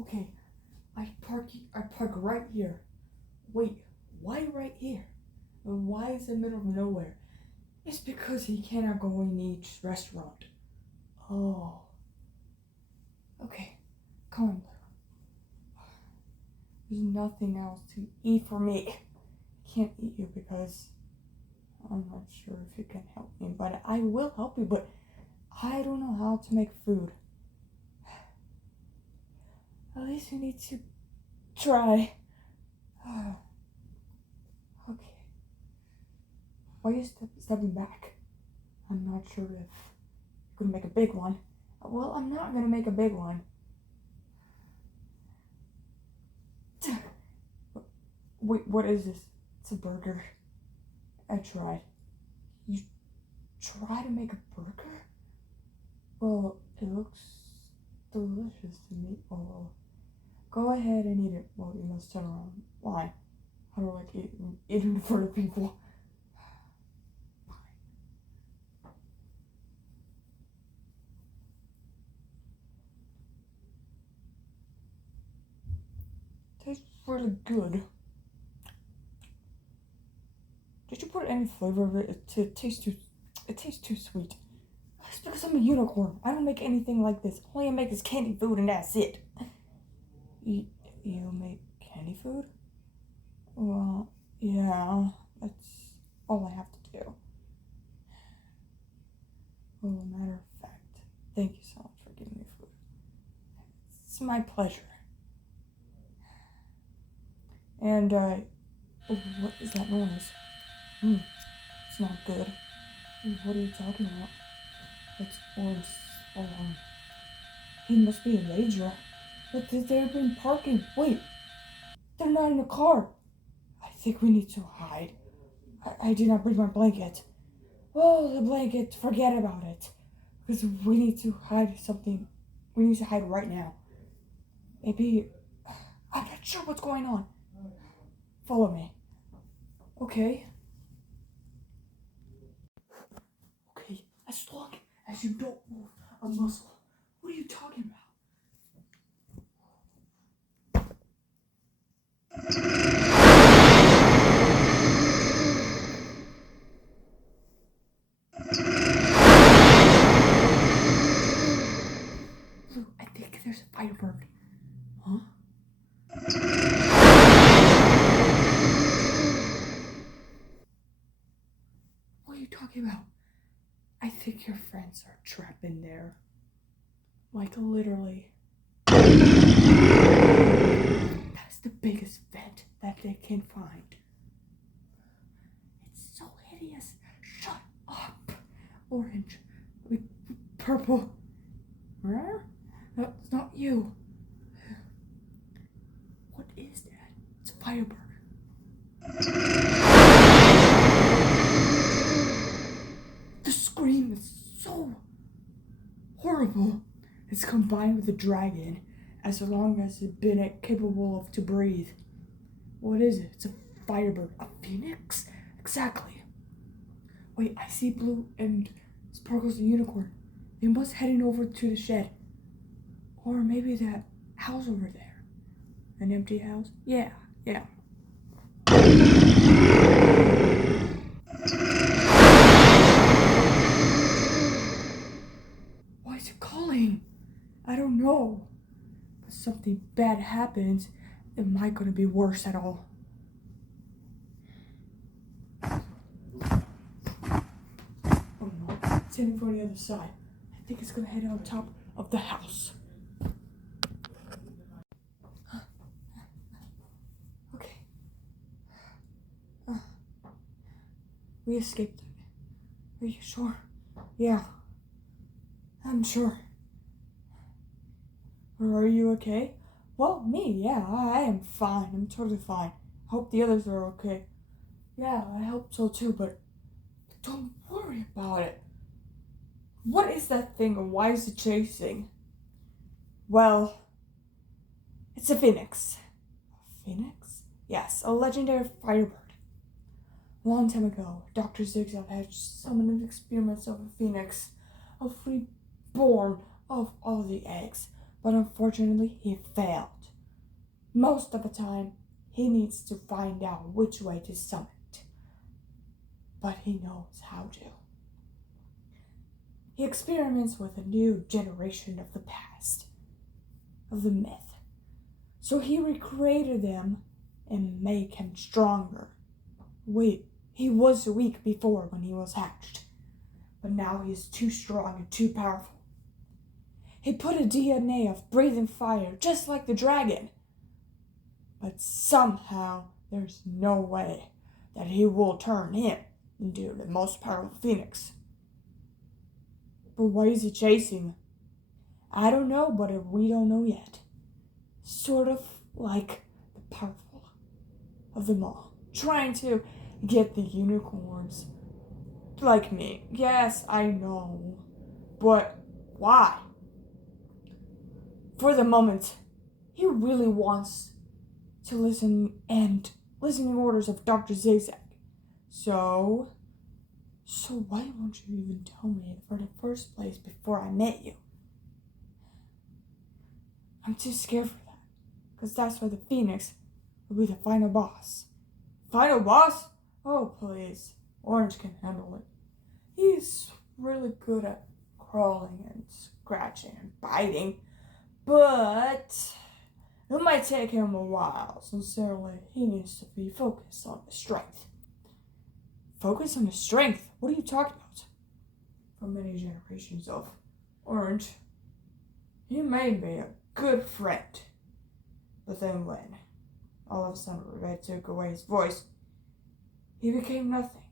Okay, I park right here. Wait, why right here? And why is it in the middle of nowhere? It's because he cannot go in each restaurant. Oh. Okay, come on. There's nothing else to eat for me. I can't eat you because I'm not sure if you can help me, but I will help you, but I don't know how to make food. At least you need to try. Okay. Why are you stepping back? I'm not sure if you could make a big one. Well, I'm not gonna make a big one. Wait, what is this? It's a burger. I tried. You try to make a burger? Well, it looks delicious to me. Oh, well. Go ahead and eat it. Well, you must turn around. Why? I don't like eating in front of people. Tastes really good. Did you put any flavor of it? It tastes too sweet. It's because I'm a unicorn. I don't make anything like this. All I make is candy food and that's it. You make candy food? Well, yeah, that's all I have to do. Well, matter of fact, thank you so much for giving me food. It's my pleasure. And, what is that noise? It's not good. What are you talking about? It's orange. He must be a rager. But they've been parking. Wait, they're not in the car. I think we need to hide. I did not bring my blanket. Oh, the blanket, forget about it. Because we need to hide something. We need to hide right now. Maybe, I'm not sure what's going on. Follow me. Okay. Okay, as long as you don't move a muscle. What are you talking about? I think there's a firebird. Huh? What are you talking about? I think your friends are trapped in there. Like, literally. That's the biggest vent that they can find. It's so hideous. Shut up. Orange. With purple. Huh? No, it's not you. What is that? It's a firebird. The scream is so horrible. It's combined with the dragon, as long as it's been capable of to breathe. What is it? It's a firebird. A phoenix? Exactly. Wait, I see blue and sparkles a unicorn. They must heading over to the shed. Or maybe that house over there. An empty house? Yeah. Why is it calling? I don't know. But something bad happens, it might gonna be worse at all. Oh no, it's heading for the other side. I think it's gonna head on top of the house. Okay. We escaped. Are you sure? Yeah. I'm sure. Are you okay? Well, me, yeah, I am fine. I'm totally fine. Hope the others are okay. Yeah, I hope so too, but don't worry about it. What is that thing and why is it chasing? Well, it's a phoenix. A phoenix? Yes, a legendary firebird. A long time ago, Dr. Zigzag had summoned experiments of a phoenix, a reborn of all the eggs. but unfortunately he failed. Most of the time, he needs to find out which way to summon it, but he knows how to. He experiments with a new generation of the past, of the myth, so he recreated them and make him stronger. Wait, he was weak before when he was hatched, but now he is too strong and too powerful. He put a DNA of breathing fire just like the dragon, but somehow there's no way that he will turn him into the most powerful phoenix. But why is he chasing? I don't know, but we don't know yet. Sort of like the powerful of them all, trying to get the unicorns. Like me. Yes, I know. But why? For the moment, he really wants to listen to orders of Dr. Zigzag. So why won't you even tell me for the first place before I met you? I'm too scared for that, because that's where the Phoenix will be the final boss. Final boss? Oh, please. Orange can handle it. He's really good at crawling and scratching and biting, but it might take him a while. Sincerely, he needs to be focused on his strength. Focus on his strength? What are you talking about? For many generations of Orange, he may be a good friend. But then when all of a sudden Red took away his voice, he became nothing.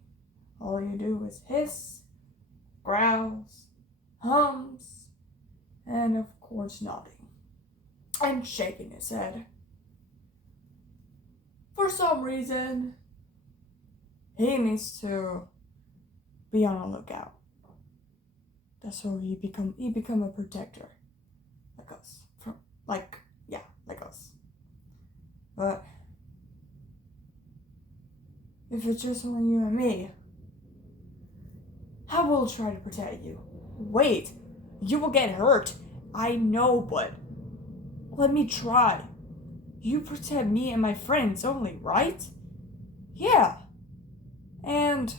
All you do is hiss, growls, hums, and of course nodding and shaking his head. For some reason, he needs to be on the lookout. That's how he become a protector, like us. Like us. But if it's just only you and me, I will try to protect you. Wait, you will get hurt. I know, but let me try. You protect me and my friends only, right? Yeah. And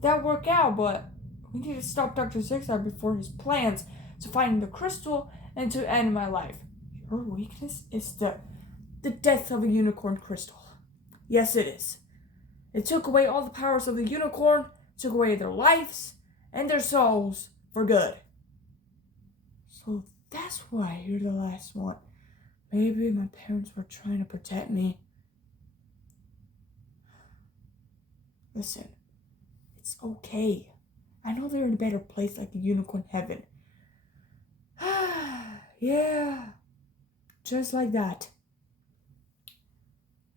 that worked out, but we need to stop Dr. Zigzag before his plans to find the crystal and to end my life. Your weakness is the death of a unicorn crystal. Yes, it is. It took away all the powers of the unicorn, took away their lives and their souls for good. So that's why you're the last one. Maybe my parents were trying to protect me. Listen, it's okay. I know they're in a better place like the unicorn heaven. Yeah, just like that.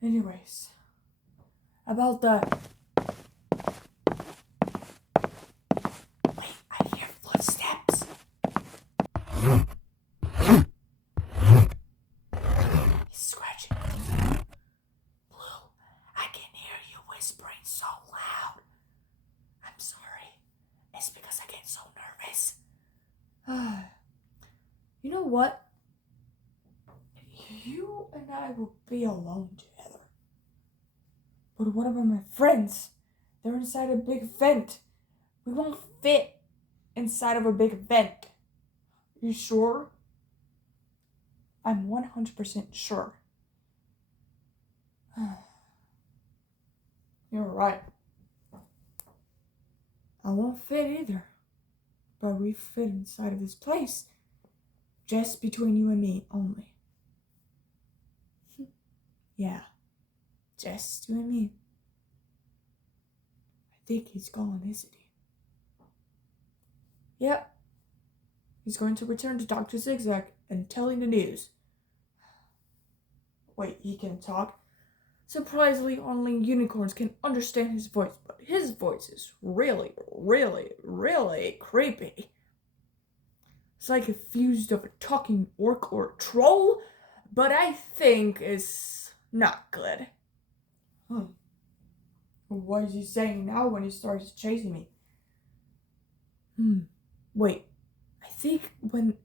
Anyways, about the... Wait, I hear footsteps. He's scratching. Blue, I can hear you whispering so loud. I'm sorry. It's because I get so nervous. You know what? You and I will be alone together. But what about my friends? They're inside a big vent. We won't fit inside of a big vent. You sure? I'm 100% sure. You're right. I won't fit either. But we fit inside of this place. Just between you and me only. Yeah. Just you and me. I think he's gone, isn't he? Yep. He's going to return to Dr. Zigzag and telling the news. Wait, he can talk? Surprisingly, only unicorns can understand his voice, but his voice is really, really, really creepy. It's like a fused of a talking orc or a troll, but I think it's not good. What is he saying now when he starts chasing me? Wait, I think when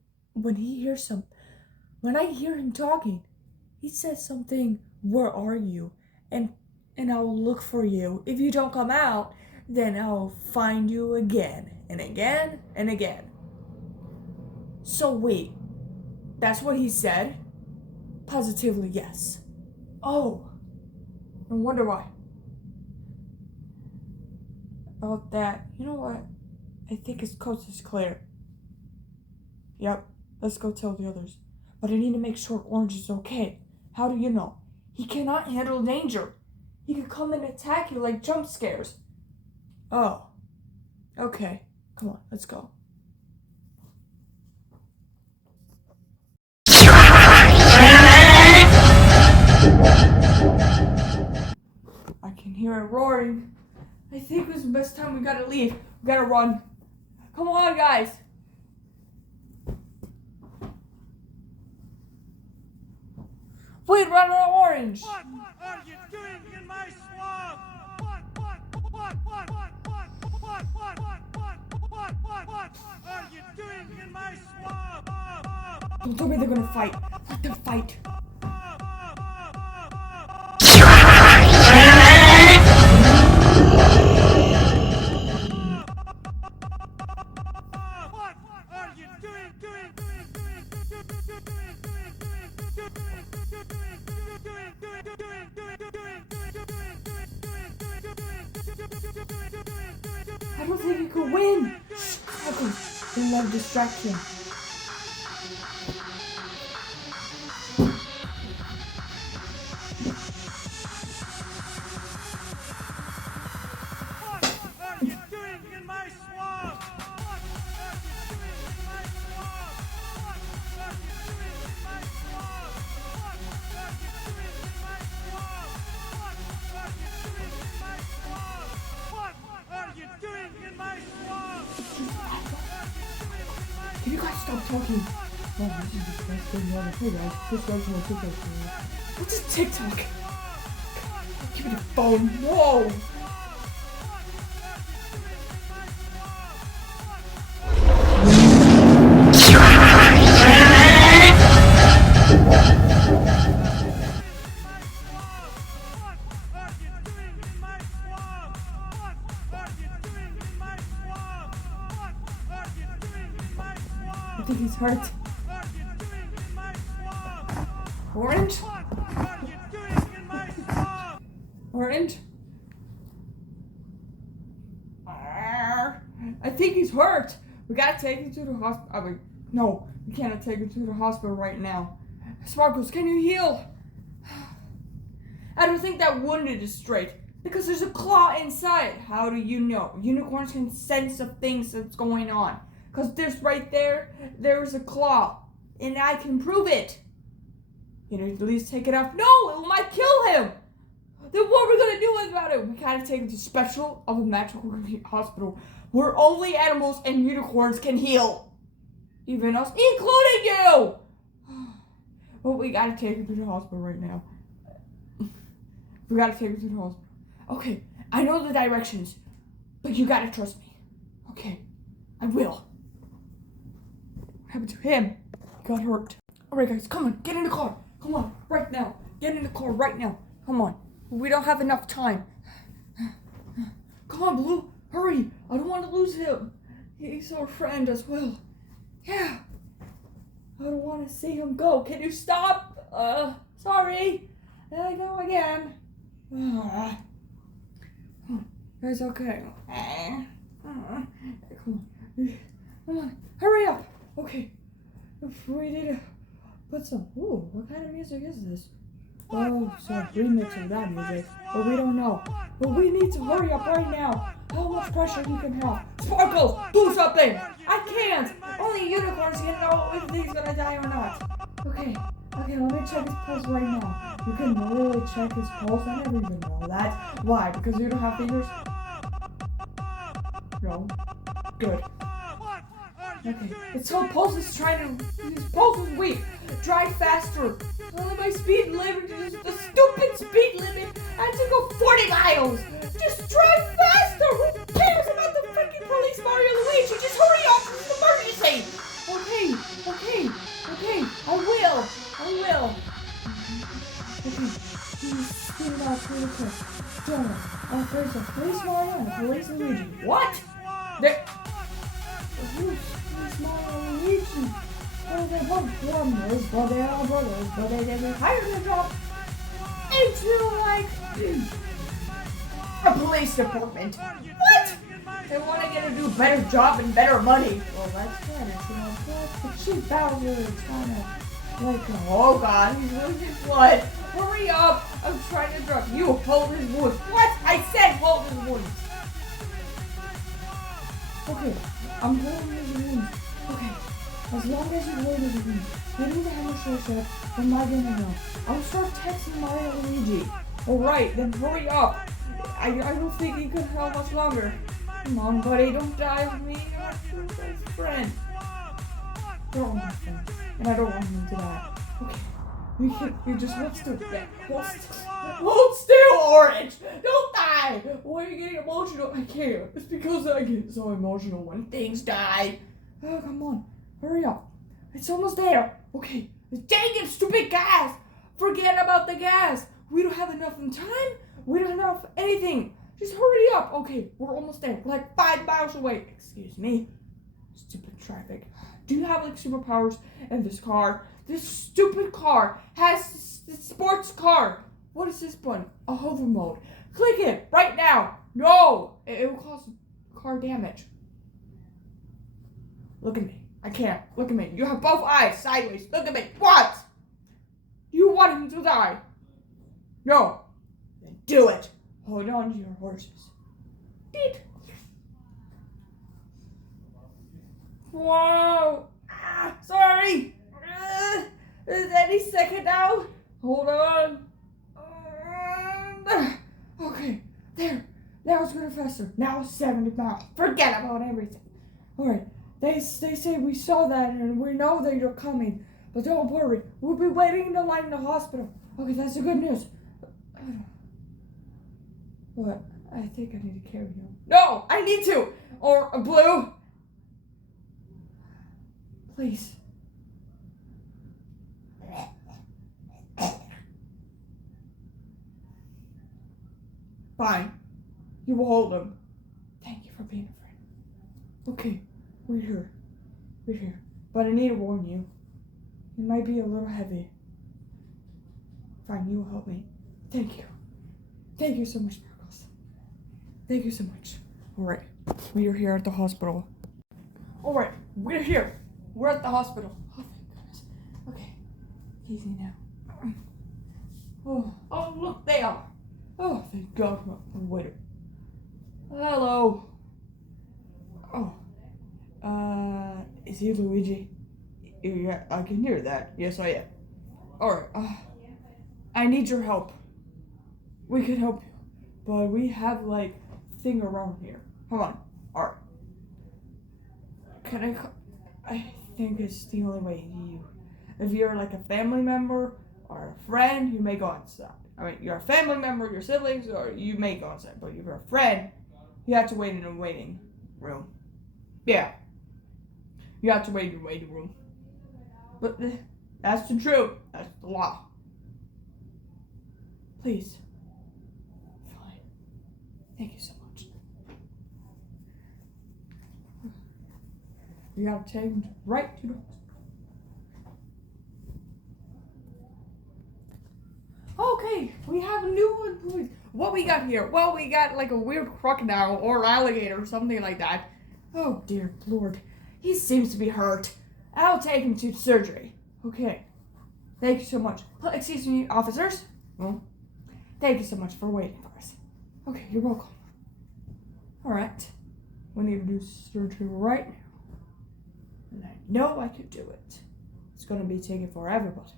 he hears when I hear him talking, he says something, "Where are you?" And I'll look for you. If you don't come out, then I'll find you again and again and again. So wait, that's what he said? Positively yes. Oh, no wonder why. About that, you know what? I think his coast is clear. Yep, let's go tell the others. But I need to make sure Orange is okay. How do you know? He cannot handle danger. He could come and attack you like jump scares. Oh, okay. Come on, let's go. I can hear it roaring. I think this is the best time. We gotta leave. We gotta run. Come on, guys. Wait, run on Orange. What are you doing in my swamp? What are you doing in my swamp? Don't tell me they're gonna fight. Let them fight. I don't think you could win. Okay, don't let it distract him. What are you doing in my swamp? What are you doing in my swamp? What are you doing in my swamp? What are you doing in my swamp? What are you doing in my swamp? What are you doing in my swamp? Can you guys stop talking? Oh, this is the best thing ever. Hey guys, this guy's my TikTok. What's a TikTok? Give me the phone. Whoa! I think he's hurt. Orange? Orange? I think he's hurt. We gotta take him to the hospital. No, we cannot take him to the hospital right now. Sparkles, can you heal? I don't think that wounded is straight. Because there's a claw inside. How do you know? Unicorns can sense the things that's going on. Because there's right there's a claw. And I can prove it. You know, at least take it off. No, it might kill him. Then what are we going to do about it? We gotta take him to special of a magical hospital where only animals and unicorns can heal. Even us, including you. But we gotta take him to the hospital right now. We gotta take him to the hospital. Okay, I know the directions, but you gotta trust me. Okay, I will. What happened to him? He got hurt. Alright guys, come on, get in the car. Come on, right now. Get in the car right now. Come on. We don't have enough time. Come on, Blue. Hurry. I don't want to lose him. He's our friend as well. Yeah. I don't want to see him go. Can you stop? Sorry. There I go again. It's okay. Come on. Hurry up. Okay. We need to put some... Ooh, what kind of music is this? Oh, so remix of that music. But we don't know. But we need to hurry up right now. How much pressure you can have? Sparkles, do something! I can't! Only unicorns can know if he's gonna die or not. Okay, let me check his pulse right now. You can really check his pulse. I never even know that. Why? Because you don't have fingers? No. Good. Okay, it's so pulse is trying to... His pulse is weak. Drive faster. Only my speed limit is the stupid speed limit. I have to go 40 miles. Just drive faster. Who cares about the freaking police, Mario Luigi? Just hurry up. It's an emergency. Okay. I will. Okay. Gentlemen, there's a police Mario and a police Luigi. What? Who's Mario and Luigi? Well, they're both brothers, but they're all brothers, but they never hired their job into, like, a police department. What? They want to get a do better job and better money. Well, that's good. It's, you know, the Chief Bowser is trying to, like, oh god, he's losing blood. Hurry up. I'm trying to drop you. Hold his wounds. What? I said hold his wounds. Okay, I'm holding his wounds. Okay, as long as you hold his wounds. I need to have a short set. Am I gonna know? I'll start texting Mario and Luigi. Alright, then hurry up. I don't think he could help much longer. Come on, buddy, don't die with me. You're my best friend. You're my friend. And I don't want him to die. Okay. You just hold still. Yeah, hold still, Orange! Don't die! Why are you getting emotional? I can't. It's because I get so emotional when things die. Oh, come on. Hurry up. It's almost there. Okay. Dang it, stupid gas! Forget about the gas. We don't have enough time. We don't have enough anything. Just hurry up. Okay, we're almost there. Like 5 miles away. Excuse me. Stupid traffic. Do you have like superpowers in this car? This stupid car has this sports car. What is this button? A hover mode. Click it right now. No, it will cause car damage. Look at me. I can't. Look at me. You have both eyes sideways. Look at me. What? You want him to die? No. Then do it. Hold on to your horses. Beep. Whoa. Sorry. Any second now. Hold on. Okay. There. Now it's going faster. Now it's 70 miles. Forget about everything. Alright. They say we saw that and we know that you're coming. But don't worry. We'll be waiting in the line in the hospital. Okay, that's the good news. What? I think I need to carry him. No! I need to! Or a blue. Please. Fine. You will hold him. Thank you for being a friend. Okay, we're here. We're here. But I need to warn you. It might be a little heavy. Fine, you will help me. Thank you. Thank you so much, Marcos. Thank you so much. Alright, we are here at the hospital. Alright, we're here. We're at the hospital. Oh, thank goodness. Okay, easy now. Oh, look, they are. Oh, thank God. Wait. Hello. Oh. Is he Luigi? Yeah, I can hear that. Yes, I am. Alright, I need your help. We can help you, but we have, like, thing around here. Come on. Alright. I think it's the only way you. If you're, like, a family member or a friend, you may go outside. I mean, you're a family member, your siblings, or you may go outside. But if you're a friend, you have to wait in a waiting room. Yeah. You have to wait in the waiting room. But that's the truth. That's the law. Please. Fine. Thank you so much. You have to take him right to the hospital. Okay, we have a new employee. What we got here? Well, we got like a weird crocodile or alligator or something like that. Oh dear Lord. He seems to be hurt. I'll take him to surgery. Okay. Thank you so much. Excuse me, officers. Well, thank you so much for waiting for us. Okay, you're welcome. Alright. We need to do surgery right now. And I know I can do it. It's gonna be taking forever, but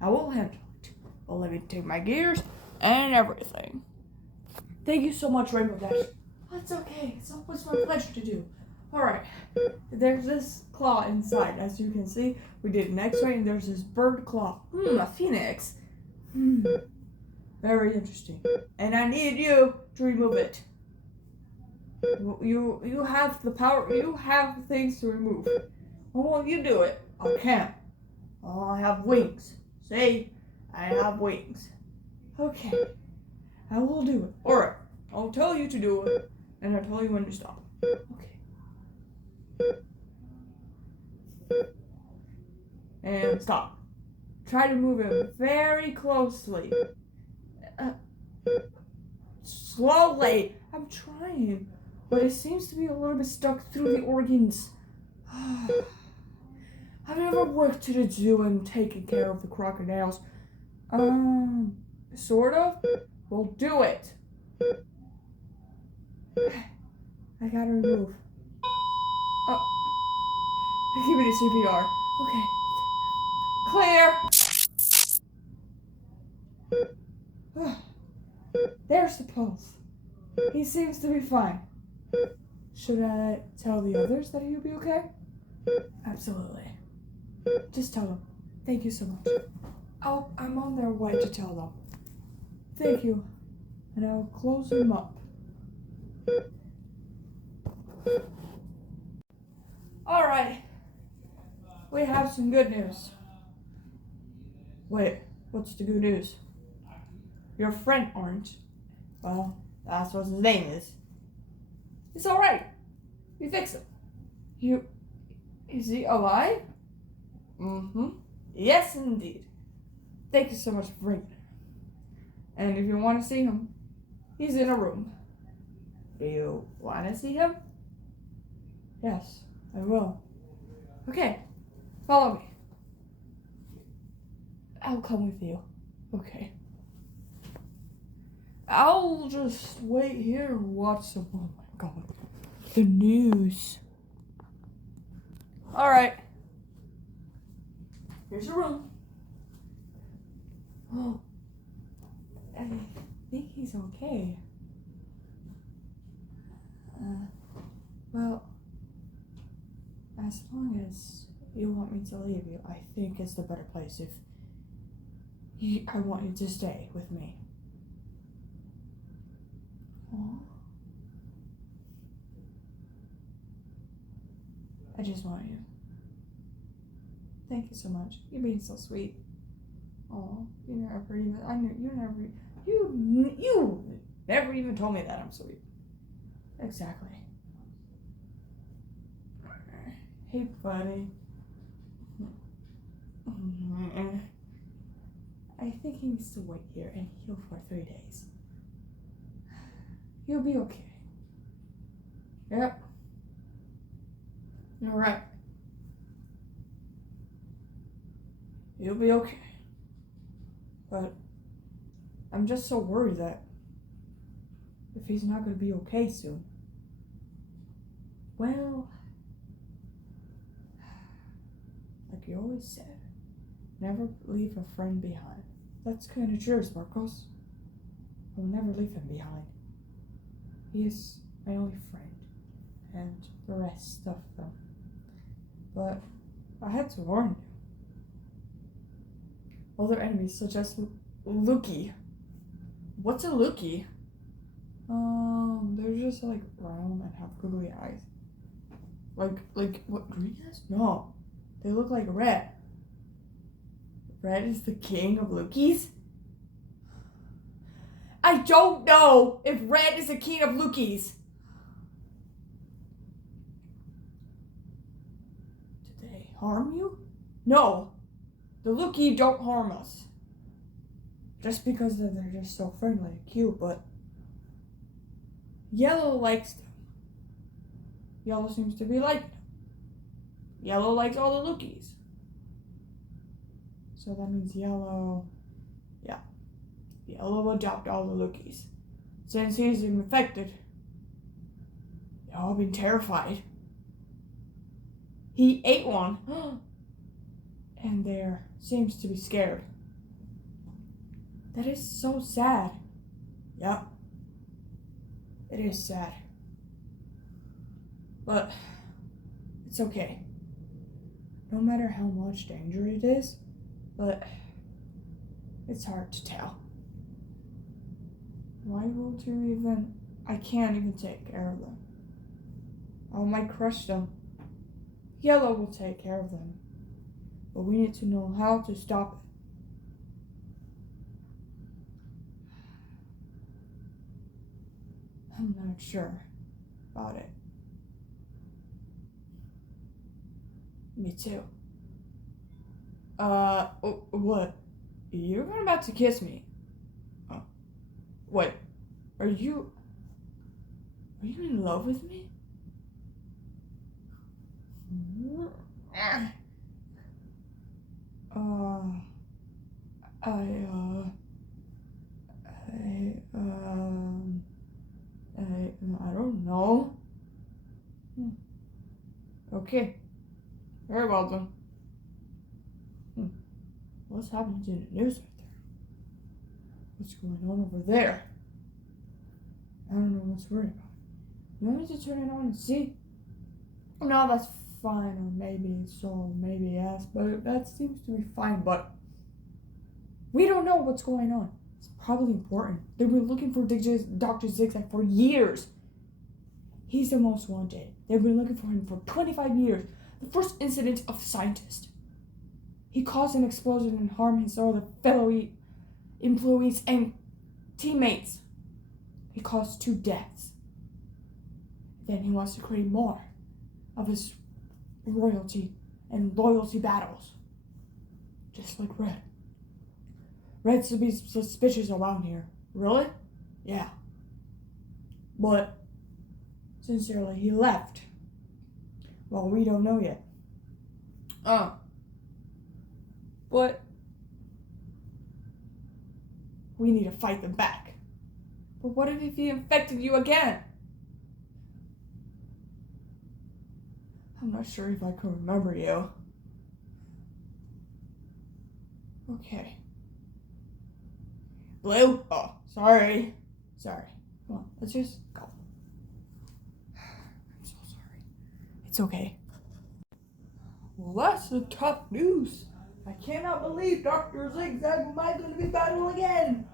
I will handle it. Well, let me take my gears and everything. Thank you so much, Rainbow Dash. That's okay. It's always my pleasure to do. Alright. There's this claw inside. As you can see, we did an x-ray and there's this bird claw. A phoenix. Very interesting. And I need you to remove it. You have the power. You have things to remove. Well, you do it. I can't. Oh, I have wings. See? I have wings. Okay. I will do it. Alright, I'll tell you to do it, and I'll tell you when to stop. Okay. And stop. Try to move it very closely. Slowly. I'm trying, but it seems to be a little bit stuck through the organs. I've never worked at a zoo and taken care of the crocodiles. Sort of? Well, do it. I gotta remove. Give me the CPR. Okay. Clear. There's the pulse. He seems to be fine. Should I tell the others that he'll be okay? Absolutely. Just tell them. Thank you so much. I'm on their way to tell them. Thank you. And I'll close them up. Alright. We have some good news. Wait, what's the good news? Your friend Orange. Well, that's what his name is. It's alright. We fix him. Is he alive? Mm-hmm. Yes, indeed. Thank you so much for bringing him. And if you want to see him, he's in a room. Do you want to see him? Yes, I will. Okay, follow me. I'll come with you. Okay. I'll just wait here and watch some. Oh my god. The news. Alright. Here's your room. Oh. I think he's okay. Well, as long as you want me to leave you, I think it's the better place if I want you to stay with me. Aww. I just want you. Thank you so much. You're being so sweet. Oh, you never even. I knew you never. You never even told me that I'm sweet. Exactly. Hey, buddy. I think he needs to wait here and heal for 3 days. He'll be okay. Yep. You're right. He'll be okay. But I'm just so worried that if he's not going to be okay soon. Well, like you always said, never leave a friend behind. That's kind of true, Sparkles. I will never leave him behind. He is my only friend, and the rest of them. But I had to warn you. Other enemies such as Lukey. What's a Lukey? They're just like round and have googly eyes. Like what, green eyes? No, they look like red. Red is the king of Lukies? I don't know if Red is the king of Lukies. Did they harm you? No. The Luki don't harm us. Just because they're just so friendly and cute, but Yellow likes them. Yellow seems to be like them. Yellow likes all the Lukies. So that means Yellow, yeah. Yellow will adopt all the Lukies. Since he's infected, they've all been terrified. He ate one, and there seems to be scared. That is so sad. Yep. It is sad. But it's okay. No matter how much danger it is, but it's hard to tell. Why won't you even... I can't even take care of them. I might crush them. Yellow will take care of them. But we need to know how to stop I'm not sure about it. Me too. What? You're about to kiss me. Oh. What? Are you in love with me? I don't know. Okay. Very well then. What's happening to the news right there? What's going on over there? I don't know what's worried about. You want me to turn it on and see? No, that's fine, or maybe so, maybe yes, but that seems to be fine, but we don't know what's going on. It's probably important. They've been looking for Dr. Zigzag for years. He's the most wanted. They've been looking for him for 25 years. The first incident of the scientist. He caused an explosion and harmed his other fellow employees and teammates. He caused 2 deaths. Then he wants to create more of his royalty and loyalty battles. Just like Red. Red's to be suspicious around here. Really? Yeah. But, sincerely, he left. Well, we don't know yet. But we need to fight them back. But what if he infected you again? I'm not sure if I can remember you. Okay. Blue? Oh, sorry. Sorry. Come on, let's just go. I'm so sorry. It's okay. Well, that's the tough news. I cannot believe Dr. Zigzag and I going to be battling again.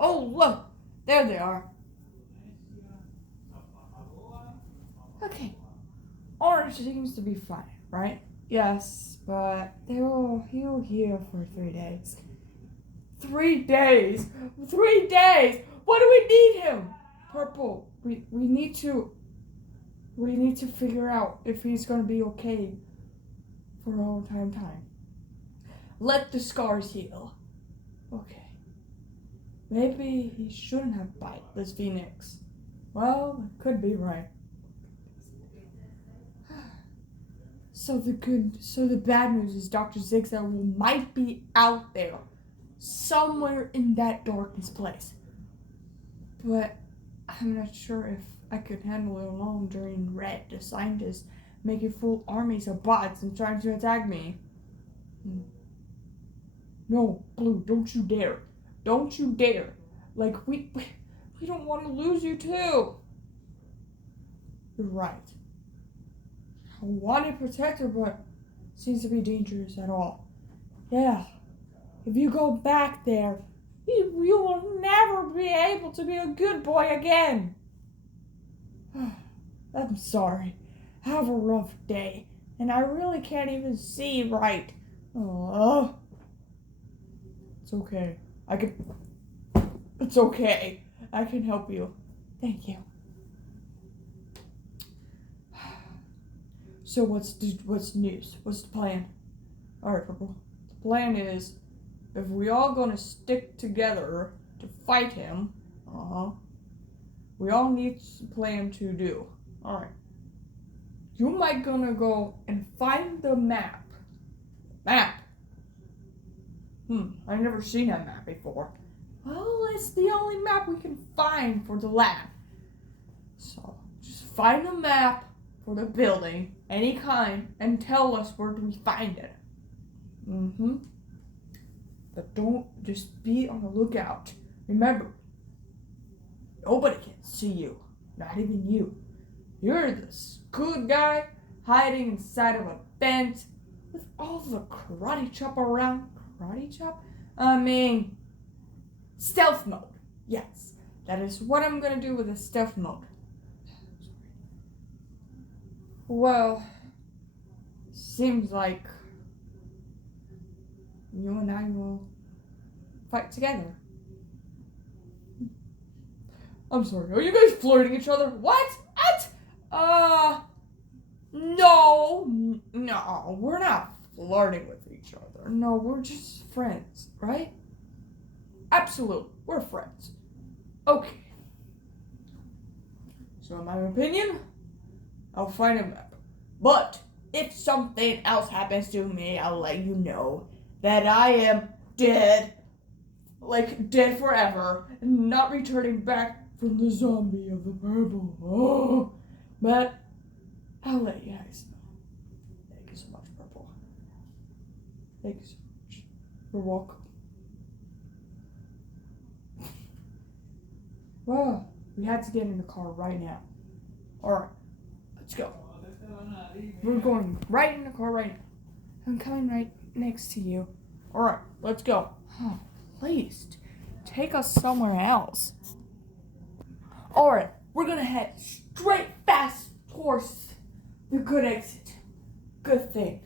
Oh, look. There they are. Okay. Orange seems to be fine, right? Yes, but he'll heal for 3 days. 3 days? 3 days? What do we need him? Purple, we need to figure out if he's gonna be okay for a long time. Let the scars heal. Okay. Maybe he shouldn't have bite this phoenix. Well, it could be right. So the bad news is Dr. Zigzag might be out there, somewhere in that darkness place. But I'm not sure if I could handle it alone during Red, the scientist, making full armies of bots and trying to attack me. No, Blue, don't you dare. Don't you dare. Like, we don't want to lose you too. You're right. I want to protect her, but it seems to be dangerous at all. Yeah. If you go back there, you will never be able to be a good boy again. I'm sorry. I have a rough day, and I really can't even see right. Oh. It's okay. It's okay. I can help you. Thank you. So what's news? What's the plan? Alright, Purple. The plan is, if we all gonna stick together to fight him, we all need a plan to do. Alright. You might gonna go and find the map. Map? I've never seen that map before. Well, it's the only map we can find for the lab. So, just find a map for the building, any kind, and tell us where do we find it. But don't just be on the lookout. Remember, nobody can see you, not even you. You're this good guy hiding inside of a vent with all the karate chop around. Karate chop? Stealth mode. Yes, that is what I'm gonna do with the stealth mode. Well, seems like you and I will fight together. I'm sorry, are you guys flirting each other? What? No, we're not flirting with each other. No, we're just friends, right? Absolutely, we're friends. Okay. So in my opinion, I'll find a map. But if something else happens to me, I'll let you know that I am dead. Like, dead forever. And not returning back from the zombie of the purple. Oh. But I'll let you guys know. Thank you so much, Purple. Thank you so much. You're welcome. Well, we had to get in the car right now. Alright, let's go. We're going right in the car right now. I'm coming right next to you. Alright, let's go. Oh, please, take us somewhere else. Alright, we're gonna head straight fast towards the good exit. Good thing.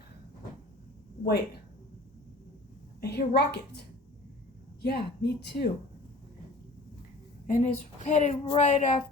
Wait. I hear rockets. Yeah, me too. And it's headed right after